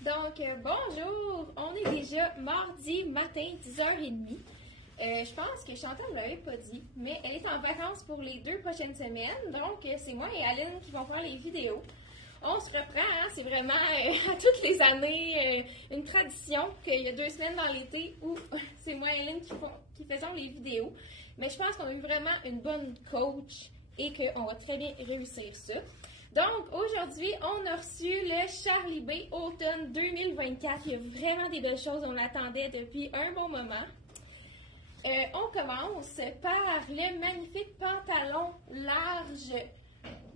Bonjour! On est déjà mardi matin, 10h30. Je pense que Chantal ne l'avait pas dit, mais elle est en vacances pour les 2 prochaines semaines. Donc, c'est moi et Aline qui vont faire les vidéos. On se reprend, hein? C'est vraiment à toutes les années une tradition qu'il y a 2 semaines dans l'été où c'est moi et Aline qui faisons les vidéos. Mais je pense qu'on a eu vraiment une bonne coach et qu'on va très bien réussir ça. Donc, aujourd'hui, on a reçu le Charlie B Automne 2024. Il y a vraiment des belles choses, on l'attendait depuis un bon moment. On commence par le magnifique pantalon large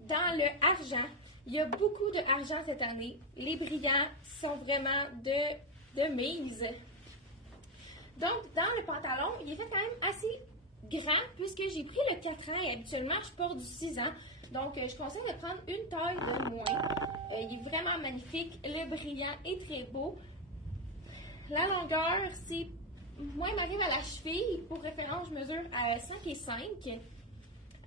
dans le argent. Il y a beaucoup de argent cette année. Les brillants sont vraiment de mise. Donc, dans le pantalon, il est fait quand même assez grand puisque j'ai pris le 4 ans et habituellement, je porte du 6 ans. Donc, je conseille de prendre une taille de moins. Il est vraiment magnifique. Le brillant est très beau. La longueur, c'est... Moi, il m'arrive à la cheville. Pour référence, je mesure à 5 et 5.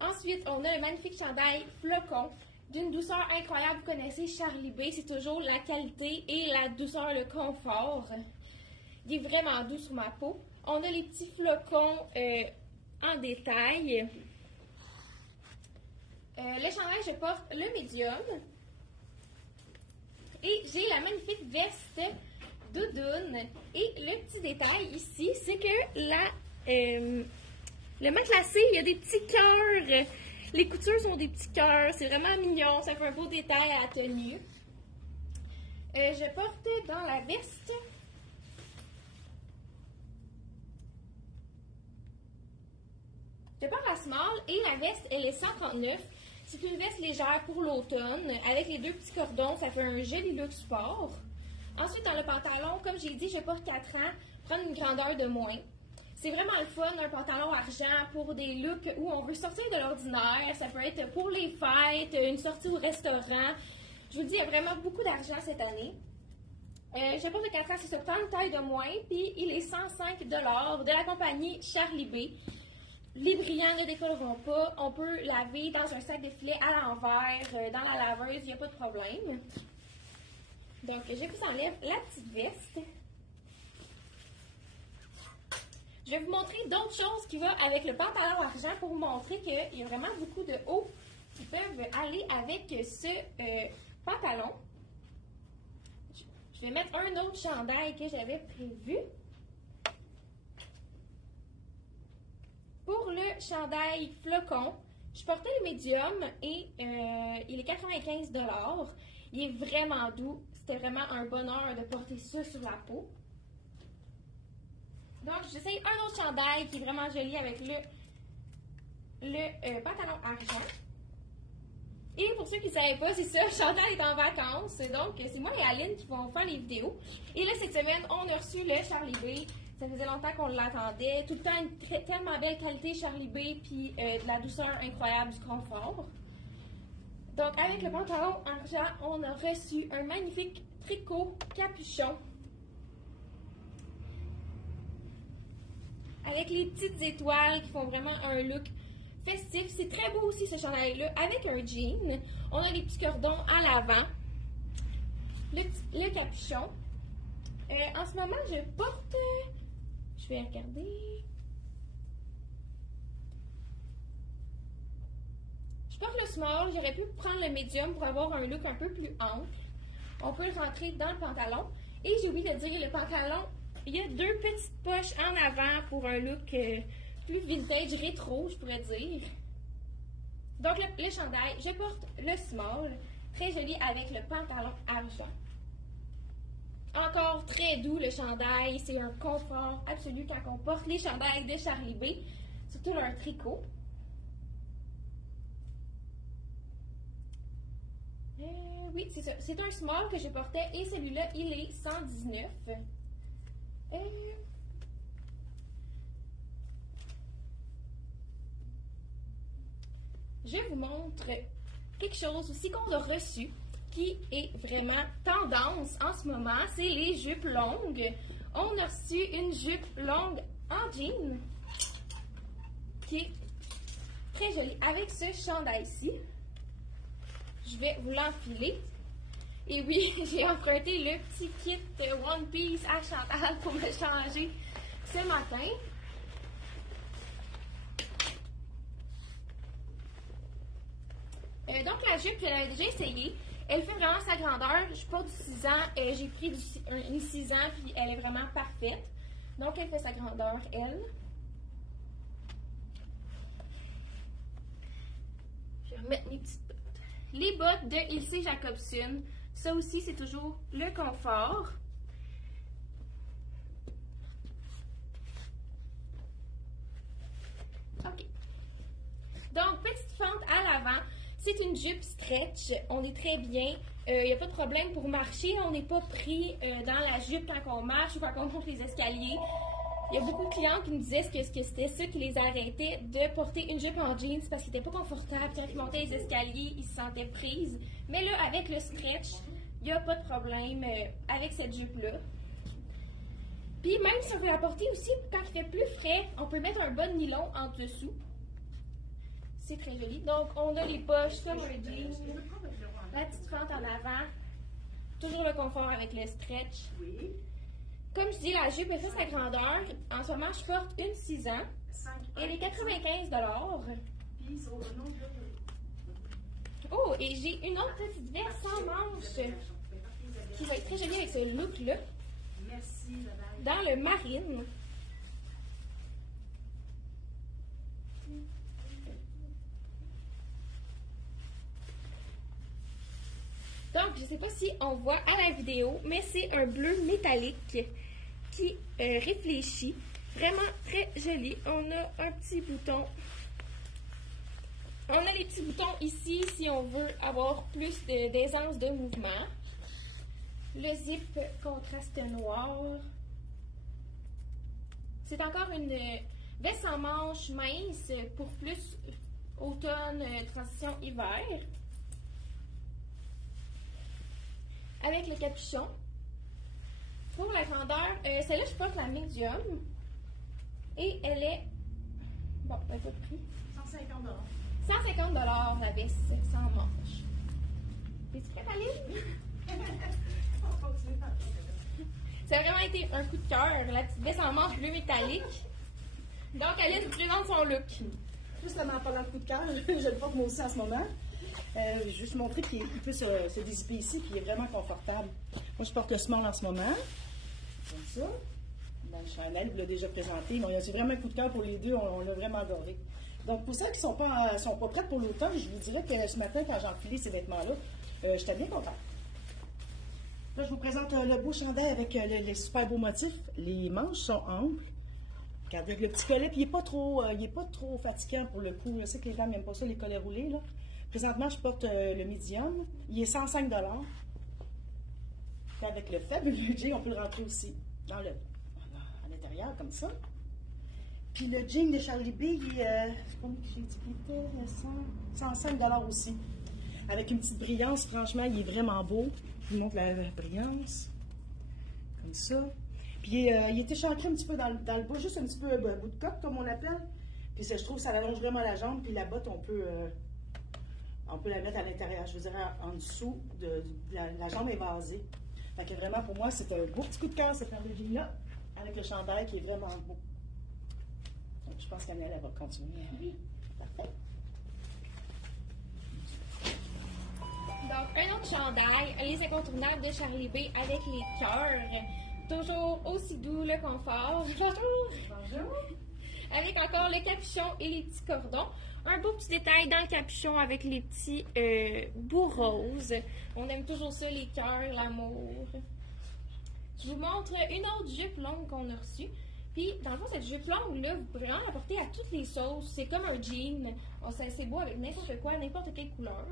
Ensuite, on a un magnifique chandail flocon d'une douceur incroyable. Vous connaissez Charlie B. C'est toujours la qualité et la douceur, le confort. Il est vraiment doux sur ma peau. On a les petits flocons en détail. Le chandail, je porte le médium. Et j'ai la magnifique veste doudoune. Et le petit détail ici, c'est que le matelassé, il y a des petits cœurs. Les coutures sont des petits cœurs. C'est vraiment mignon. Ça fait un beau détail à la tenue. Je porte dans la veste. Je porte la small et la veste, elle est 139. C'est une veste légère pour l'automne. Avec les 2 petits cordons, ça fait un joli look sport. Ensuite, dans le pantalon, comme j'ai dit, je porte 4 ans, prendre une grandeur de moins. C'est vraiment le fun, un pantalon argent pour des looks où on veut sortir de l'ordinaire. Ça peut être pour les fêtes, une sortie au restaurant. Je vous dis, il y a vraiment beaucoup d'argent cette année. Je porte le 4 ans, c'est sur une taille de moins, puis il est 105 $ de la compagnie Charlie B. Les brillants ne décolleront pas. On peut laver dans un sac de filet à l'envers, dans la laveuse, il n'y a pas de problème. Donc, je vous enlève la petite veste. Je vais vous montrer d'autres choses qui vont avec le pantalon argent pour vous montrer qu'il y a vraiment beaucoup de hauts qui peuvent aller avec ce pantalon. Je vais mettre un autre chandail que j'avais prévu. Pour le chandail flocon, je portais le médium et il est 95 $. Il est vraiment doux. C'était vraiment un bonheur de porter ça sur la peau. Donc, j'essaye un autre chandail qui est vraiment joli avec le pantalon argent. Et pour ceux qui ne savaient pas, c'est ça, le chandail est en vacances. Donc, c'est moi et Aline qui vont faire les vidéos. Et là, cette semaine, on a reçu le Charlie B. Ça faisait longtemps qu'on l'attendait. Tout le temps, une tellement belle qualité Charlie B, puis de la douceur incroyable, du confort. Donc, avec le pantalon argent, on a reçu un magnifique tricot capuchon. Avec les petites étoiles qui font vraiment un look festif. C'est très beau aussi ce chandail-là. Avec un jean, on a les petits cordons à l'avant. Le capuchon. En ce moment, je porte... Je vais regarder. Je porte le small. J'aurais pu prendre le medium pour avoir un look un peu plus ample. On peut le rentrer dans le pantalon. Et j'ai oublié de dire, le pantalon, il y a 2 petites poches en avant pour un look plus vintage, rétro, je pourrais dire. Donc, le chandail, je porte le small. Très joli avec le pantalon argent. Encore très doux le chandail, c'est un confort absolu quand on porte les chandails de Charlie B, surtout leur tricot. Oui, c'est ça. C'est un small que je portais et celui-là, il est 119. Je vous montre quelque chose aussi qu'on a reçu, qui est vraiment tendance en ce moment, c'est les jupes longues. On a reçu une jupe longue en jean qui est très jolie avec ce chandail-ci. Je vais vous l'enfiler. Et oui, j'ai emprunté le petit kit One Piece à Chantal pour me changer ce matin. Donc la jupe, je l'avais déjà essayée. Elle fait vraiment sa grandeur. Je porte du 6 ans. J'ai pris une 6 ans, puis elle est vraiment parfaite. Donc elle fait sa grandeur, elle. Je vais remettre mes petites bottes. Les bottes de Ilse Jacobson. Ça aussi, c'est toujours le confort. OK. Donc, petite fente à l'avant. C'est une jupe stretch. On est très bien. Il n'y a pas de problème pour marcher. On n'est pas pris dans la jupe quand on marche ou quand on monte les escaliers. Il y a beaucoup de clients qui me disaient que c'était ça qui les arrêtait de porter une jupe en jeans parce qu'ils n'étaient pas confortables. Quand ils montaient les escaliers, ils se sentaient prises. Mais là, avec le stretch, il n'y a pas de problème avec cette jupe-là. Puis même si on veut la porter aussi, quand il fait plus frais, on peut mettre un bon nylon en dessous. C'est très joli. Donc, on a les poches comme un jean. La petite fente en avant. Toujours le confort avec le stretch. Comme je dis, la jupe elle fait sa grandeur. En ce moment, je porte une 6 ans. Elle est 95 $. Oh, et j'ai une autre petite veste sans manche qui va être très jolie avec ce look-là. Dans le marine. Donc, je ne sais pas si on voit à la vidéo, mais c'est un bleu métallique qui réfléchit. Vraiment très joli. On a un petit bouton. On a les petits boutons ici si on veut avoir plus d'aisance de mouvement. Le zip contraste noir. C'est encore une veste en manches mince pour plus automne, transition hiver. Avec le capuchon. Pour la grandeur, celle-là, je porte la médium. Et elle est... Bon, elle n'a pas de prix. 150 $. 150 $ la veste sans manche. Es-tu prête, Aline? Ça a vraiment été un coup de cœur, la petite veste en manche bleu métallique. Donc, Aline présente son look. Justement, pendant le coup de cœur, je le porte moi aussi en ce moment. Je vais juste montrer qu'il peut se dézipper ici, puis il est vraiment confortable. Moi, je porte le small en ce moment. Comme ça. Dans le Chanel, vous l'avez déjà présenté. C'est vraiment un coup de cœur pour les deux. On l'a vraiment adoré. Donc, pour ceux qui ne sont pas prêtes pour l'automne, je vous dirais que ce matin, quand j'ai enfilé ces vêtements-là, j'étais bien contente. Là, je vous présente le beau chandail avec les super beaux motifs. Les manches sont amples. Regardez, avec le petit collet, puis il n'est pas trop fatigant pour le coup. Je sais que les dames n'aiment pas ça, les collets roulés. Là. Présentement, je porte le medium. Il est 105 $. Puis avec le faible budget, on peut le rentrer aussi à l'intérieur, comme ça. Puis le jean de Charlie B, il est, comme j'ai dit, il était 105 $ aussi. Avec une petite brillance, franchement, il est vraiment beau. Je vous montre la brillance. Comme ça. Puis il est échancré un petit peu dans le bas, juste un petit peu bout de coque, comme on l'appelle. Puis je trouve que ça allonge vraiment la jambe. Puis la botte, on peut la mettre à l'intérieur, je veux dire en dessous de la jambe est basée. Fait que vraiment, pour moi, c'est un beau petit coup de cœur, cette paire de jeans-là, avec le chandail qui est vraiment beau. Donc, je pense qu'Aniel, elle va continuer. Oui. Parfait. Donc, un autre chandail, les incontournables de Charlie B avec les cœurs. Toujours aussi doux, le confort. Bonjour. Avec encore le capuchon et les petits cordons. Un beau petit détail dans le capuchon avec les petits bouts roses. On aime toujours ça, les cœurs, l'amour. Je vous montre une autre jupe longue qu'on a reçue. Puis, dans le fond, cette jupe longue-là, vous pouvez vraiment la porter à toutes les sauces. C'est comme un jean. C'est beau avec n'importe quoi, n'importe quelle couleur.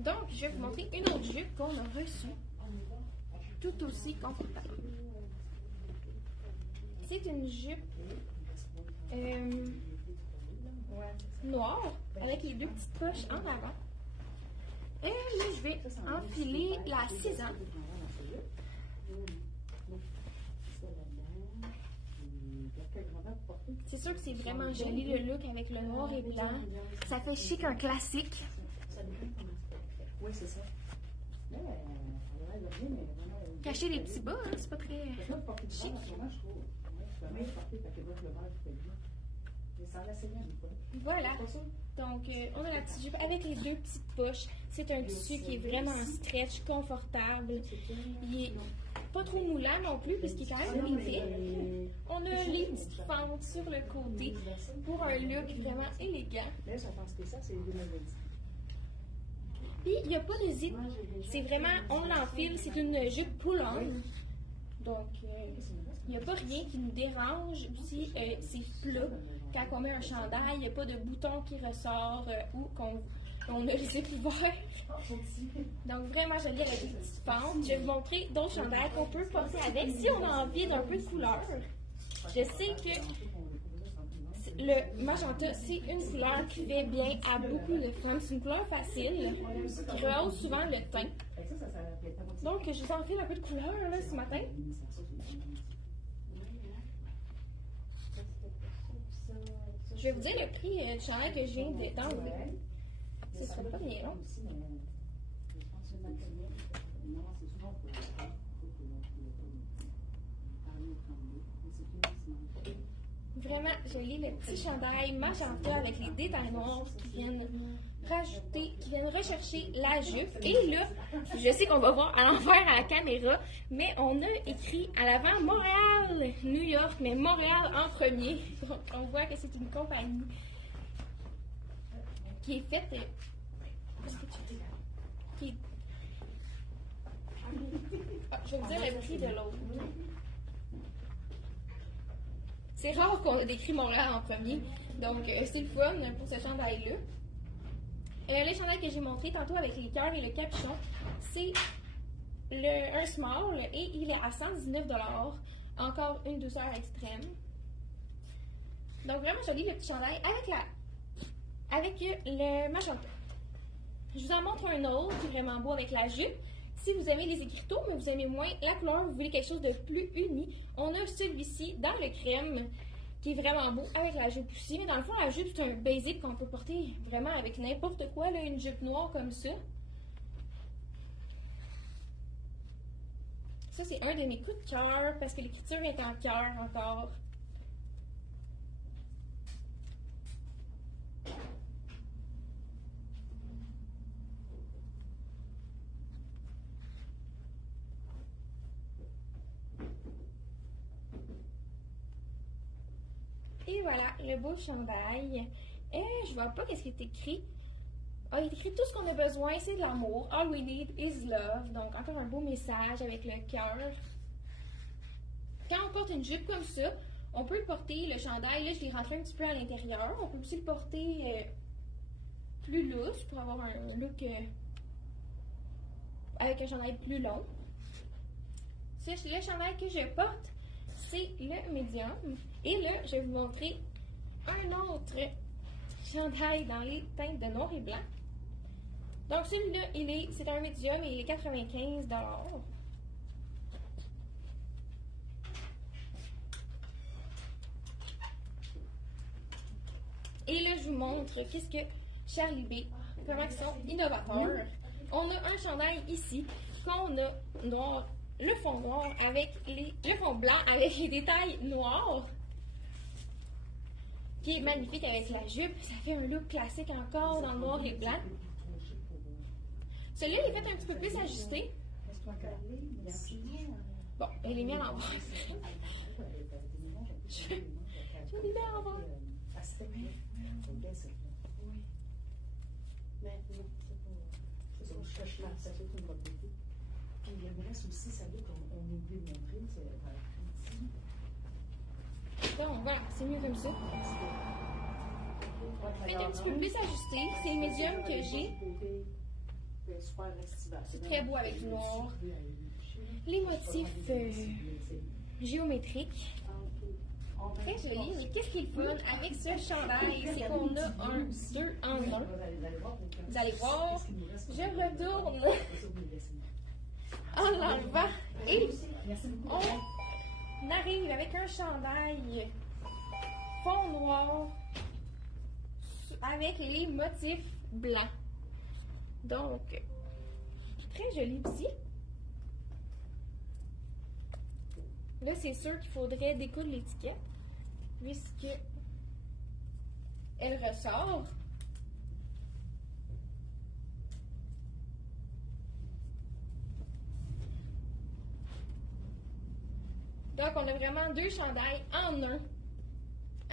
Donc, je vais vous montrer une autre jupe qu'on a reçue. Tout aussi confortable. C'est une jupe noire avec les deux petites poches en avant. Et là, je vais enfiler la 6 ans. C'est sûr que c'est vraiment joli le look avec le noir et blanc. Ça fait chic, un classique. Oui, c'est ça. Cacher les petits bas, hein, c'est pas très chic. Voilà. Donc, on a la petite jupe avec les deux petites poches. C'est un tissu qui est vraiment stretch, confortable. Il est pas trop moulant non plus, puisqu'il est quand même épais. On a les petites fentes sur le côté pour un look vraiment élégant. Puis, il n'y a pas de zip. C'est vraiment, on l'enfile, c'est une jupe pull-on. Donc, il n'y a pas rien qui nous dérange. Aussi, c'est plat. Quand on met un chandail, il n'y a pas de bouton qui ressort ou qu'on a le zip ouvert. Donc, vraiment joli avec des petites fentes. Je vais vous montrer d'autres chandails qu'on peut porter avec si on a envie d'un peu de couleur. Je sais que le magenta, c'est une couleur qui fait bien à beaucoup de femmes. C'est une couleur facile, qui rehausse souvent le teint. Donc, je vous enfile un peu de couleur là, ce matin. Je vais vous dire le prix du chandail que je viens d'enlever. Ce serait pas bien long. Vraiment joli, le petit chandail magenta avec les détails noirs qui viennent rajouter, qui viennent rechercher la jupe. Et là, je sais qu'on va voir à l'envers à la caméra, mais on a écrit à l'avant Montréal, New York, mais Montréal en premier. Donc, on voit que c'est une compagnie qui est faite. Je vais vous dire le prix de l'autre. C'est rare qu'on décrit Montréal en premier, donc c'est le fun pour ce chandail-là. Les chandails que j'ai montrés tantôt avec les cœurs et le capuchon, c'est un small et il est à 119 $. Encore une douceur extrême. Donc vraiment joli le petit chandail avec le magenta. Je vous en montre un autre qui est vraiment beau avec la jupe. Si vous aimez les écriteaux, mais vous aimez moins la couleur, vous voulez quelque chose de plus uni, on a celui-ci dans le crème qui est vraiment beau avec la jupe aussi. Mais dans le fond, la jupe, c'est un basic qu'on peut porter vraiment avec n'importe quoi, là, une jupe noire comme ça. Ça, c'est un de mes coups de cœur parce que l'écriture est en cœur encore. Et voilà, le beau chandail. Je vois pas qu'est-ce qui est écrit. Ah, il est écrit tout ce qu'on a besoin, c'est de l'amour. All we need is love. Donc, encore un beau message avec le cœur. Quand on porte une jupe comme ça, on peut le porter, le chandail, là, je l'ai rentré un petit peu à l'intérieur. On peut aussi le porter plus lousse pour avoir un look avec un chandail plus long. Le chandail que je porte, c'est le médium. Et là, je vais vous montrer un autre chandail dans les teintes de noir et blanc. Donc celui-là, c'est un médium et il est 95 $. Et là, je vous montre qu'est-ce que Charlie B, comment ils sont innovateurs. On a un chandail ici qu'on a noir, le fond noir avec le fond blanc avec les détails noirs, qui est magnifique avec la jupe. Ça fait un look classique encore dans le noir et blanc. Celui-là, il est fait un petit peu plus ajusté. Bon, elle est mise à l'envers. Je l'ai mis à l'envers. Puis le reste aussi, ça veut qu'on oublie de montrer, Donc voilà, c'est mieux comme ça. Fait un petit peu plus ajusté. C'est le médium que j'ai. C'est très beau avec du noir. Les motifs géométriques. Très joli. Mais qu'est-ce qui est le fun avec ce chandail? C'est qu'on a un 2 en 1. Vous allez voir, je retourne en l'enlevant et on arrive avec un chandail fond noir avec les motifs blancs. Donc, très joli aussi. Là, c'est sûr qu'il faudrait découdre l'étiquette, puisque elle ressort. Donc, on a vraiment deux chandails en un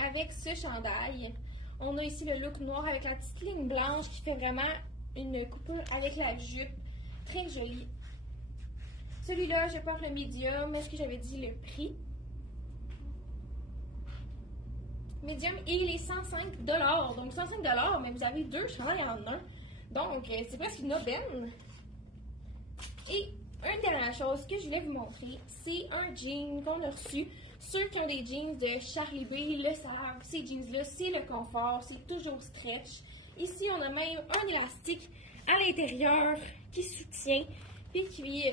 avec ce chandail. On a ici le look noir avec la petite ligne blanche qui fait vraiment une coupure avec la jupe. Très jolie. Celui-là, je porte le medium. Est-ce que j'avais dit le prix? Medium, et il est 105 $. Donc 105 $, mais vous avez deux chandails en un. Donc, c'est presque une aubaine. Et une dernière chose que je voulais vous montrer, c'est un jean qu'on a reçu. Ceux qui ont des jeans de Charlie B le savent. Ces jeans-là, c'est le confort, c'est toujours stretch. Ici, on a même un élastique à l'intérieur qui soutient, puis qui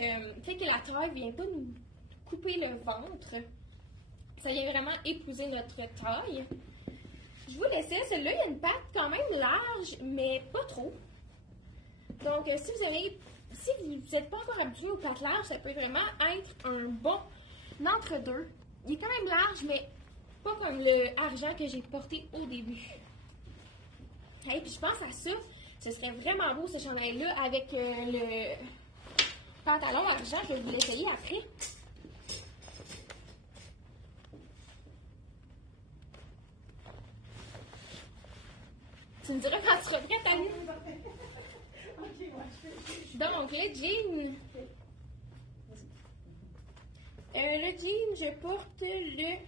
fait que la taille ne vient pas nous couper le ventre. Ça vient vraiment épouser notre taille. Je vous laisse, celui-là, il y a une patte quand même large, mais pas trop. Donc, si vous n'êtes pas encore habitué aux pattes larges, ça peut vraiment être un bon entre-deux. Il est quand même large, mais pas comme le argent que j'ai porté au début. Et puis je pense à ça, ce serait vraiment beau ce chandail-là avec le pantalon argent que je vais essayer après. Tu me diras quand tu seras prête, Annie. Donc, le jean. Le jean, je porte le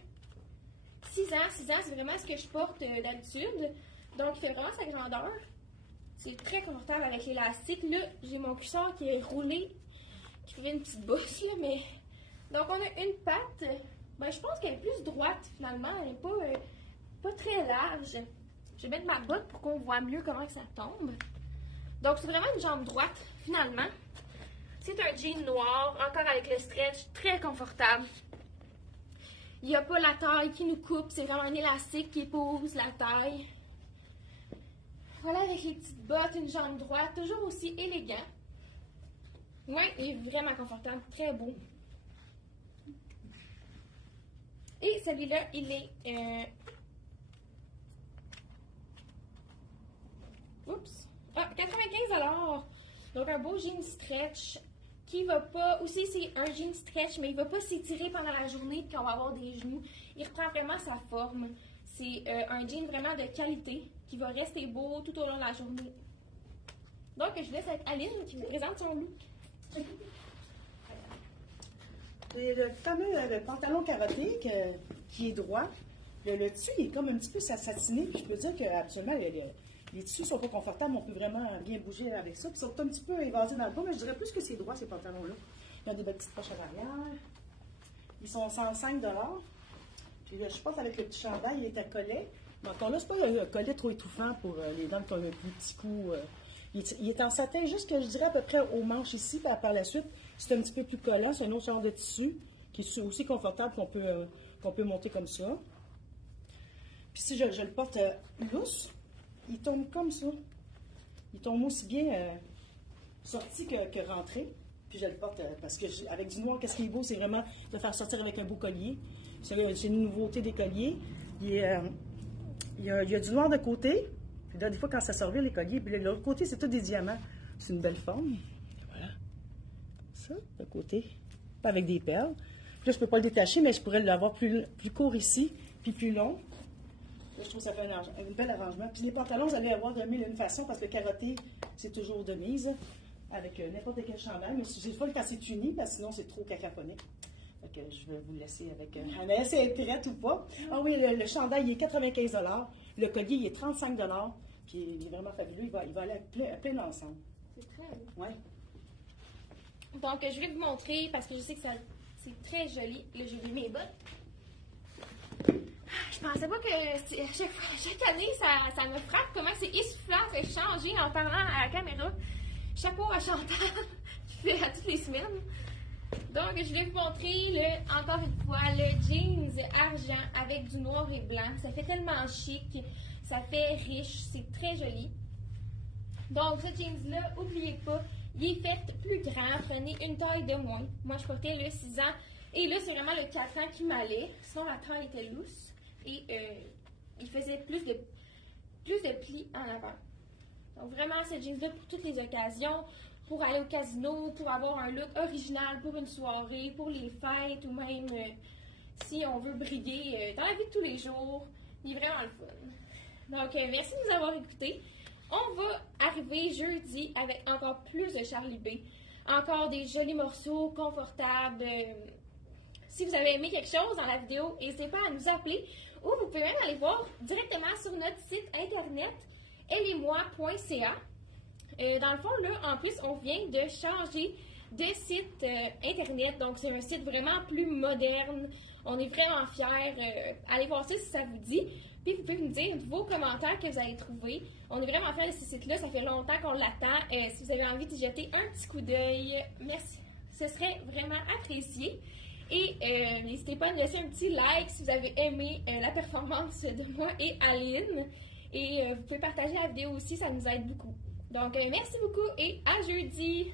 6 ans. 6 ans, c'est vraiment ce que je porte d'habitude. Donc, il fait vraiment sa grandeur. C'est très confortable avec l'élastique. Là, j'ai mon cuissard qui est roulé, qui fait une petite bosse, là, mais... Donc, on a une patte. Ben, je pense qu'elle est plus droite, finalement. Elle n'est pas très large. Je vais mettre ma botte pour qu'on voit mieux comment ça tombe. Donc, c'est vraiment une jambe droite, finalement. C'est un jean noir, encore avec le stretch, très confortable. Il n'y a pas la taille qui nous coupe, c'est vraiment un élastique qui épouse la taille. Voilà, avec les petites bottes, une jambe droite, toujours aussi élégant. Oui, il est vraiment confortable, très beau. Et celui-là, il est... Oups! Ah, 95 $. Donc, un beau jean stretch qui va pas... Aussi, c'est un jean stretch, mais il va pas s'étirer pendant la journée puis qu'on va avoir des genoux. Il reprend vraiment sa forme. C'est un jean vraiment de qualité qui va rester beau tout au long de la journée. Donc, je laisse avec Aline qui vous présente son look. Le fameux le pantalon carotté qui est droit, le tissu il est comme un petit peu satiné. Puis je peux dire qu'absolument, les tissus sont pas confortables. On peut vraiment bien bouger avec ça. Puis ils sont un petit peu évasés dans le bas, mais je dirais plus que c'est droit, ces pantalons-là. Ils ont des belles petites poches à l'arrière. Ils sont 105 $. Puis là, je pense avec le petit chandail, il est à collet. Mais encore là, c'est pas un collet trop étouffant pour les dents qui ont un plus petit coup. Il est en satin jusqu'à, je dirais, à peu près aux manches ici. Puis par la suite, c'est un petit peu plus collant. C'est un autre genre de tissu qui est aussi confortable qu'on peut monter comme ça. Puis si je le porte lousse, il tombe comme ça. Il tombe aussi bien sorti que rentré. Puis je le porte parce que avec du noir, qu'est-ce qui est beau, c'est vraiment de faire sortir avec un beau collier. C'est une nouveauté des colliers. Il y a du noir de côté. Puis là, des fois, quand ça sort les colliers, puis de l'autre côté, c'est tout des diamants. C'est une belle forme. Voilà. Ça, de côté. Pas avec des perles. Puis là, je ne peux pas le détacher, mais je pourrais l'avoir plus court ici, puis plus long. Là, je trouve que ça fait un bel arrangement. Puis les pantalons, vous allez avoir de mille une façon, parce que carotté, c'est toujours de mise, avec n'importe quel chandail. Mais c'est le fun quand c'est uni, parce que sinon, c'est trop cacaphonique. Donc, je vais vous laisser avec Annelle, si elle est prête ou pas. Ah oui, le chandail, il est 95 $. Le collier, il est 35 $. Puis il est vraiment fabuleux. Il va aller à plein ensemble. C'est très beau. Oui. Donc, je vais vous montrer, parce que je sais que c'est très joli. Là, j'ai mis mes bottes. Je pensais pas que chaque année, ça me frappe comment c'est essoufflant, c'est changé en parlant à la caméra. Chapeau à Chantal, qui fait à toutes les semaines. Donc, je vais vous montrer, encore une fois, le jeans argent avec du noir et blanc. Ça fait tellement chic, ça fait riche, c'est très joli. Donc, ce jeans-là, n'oubliez pas, il est fait plus grand. Prenez une taille de moins. Moi, je portais le 6 ans. Et là, c'est vraiment le 4 ans qui m'allait. Sinon, la taille était lousse. Et il faisait plus de plis en avant. Donc, vraiment, ce jeans-là pour toutes les occasions. Pour aller au casino, pour avoir un look original pour une soirée, pour les fêtes ou même si on veut briller dans la vie de tous les jours. Il est vraiment le fun. Donc, merci de nous avoir écoutés. On va arriver jeudi avec encore plus de Charlie B. Encore des jolis morceaux, confortables. Si vous avez aimé quelque chose dans la vidéo, n'hésitez pas à nous appeler ou vous pouvez même aller voir directement sur notre site internet ellemoi.ca. Dans le fond, là, en plus, on vient de changer de site internet. Donc, c'est un site vraiment plus moderne. On est vraiment fiers. Allez voir ça si ça vous dit. Puis, vous pouvez nous dire vos commentaires que vous avez trouvés. On est vraiment fiers de ce site-là. Ça fait longtemps qu'on l'attend. Si vous avez envie d'y jeter un petit coup d'œil, merci. Ce serait vraiment apprécié. Et n'hésitez pas à nous laisser un petit like si vous avez aimé la performance de moi et Aline. Et vous pouvez partager la vidéo aussi, ça nous aide beaucoup. Donc, merci beaucoup et à jeudi!